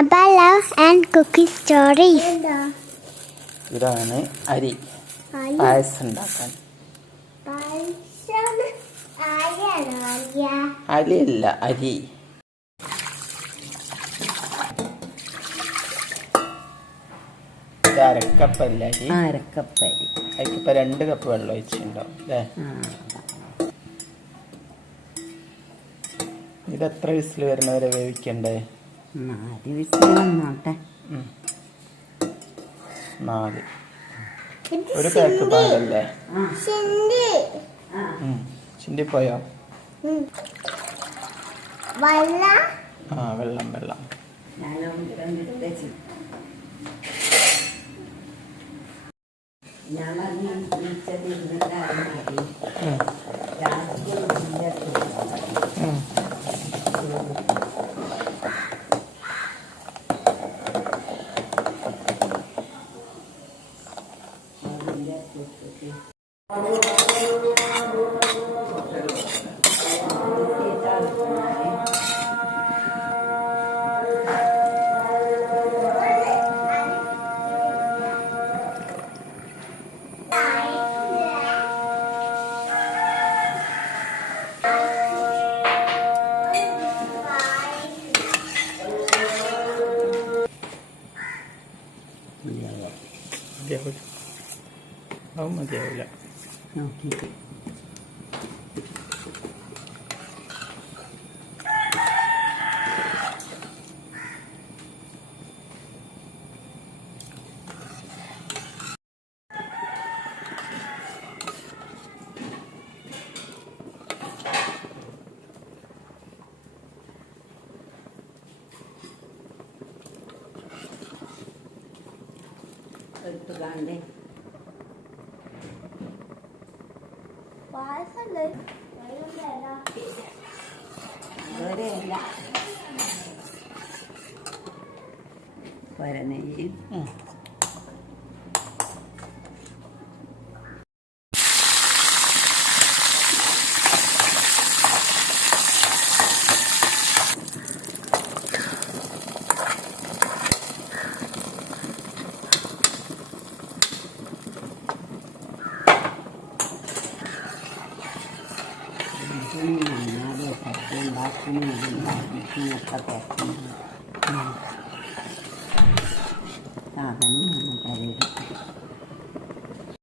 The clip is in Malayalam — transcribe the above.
Abba love and cookie stories. ഇതാണ് അരി പായസം ഉണ്ടാക്കാൻ. അരിയല്ല, അരി. അരക്കപ്പല്ല അരി. അരക്കപ്പരി. അതിക്കിപ്പോൾ 2 കപ്പ് വെള്ളം ഒഴിച്ചിട്ടുണ്ടാവും അല്ലേ? ഇതെത്ര വിസിൽ വരുന്നവരെ വേവിക്കണ്ടേ? 4 വിസിൽ വന്നോട്ടെ. 4. ഒരു പാക്ക് പാലല്ലേ? ചിന്തിപ്പോയോ? വെള്ളം. മതിയാവില്ല. നോക്കിയിട്ട് എടുത്തുകാണ്ടേ ഒരേല നെയ്യ് ഉണ്ടാക്കുന്ന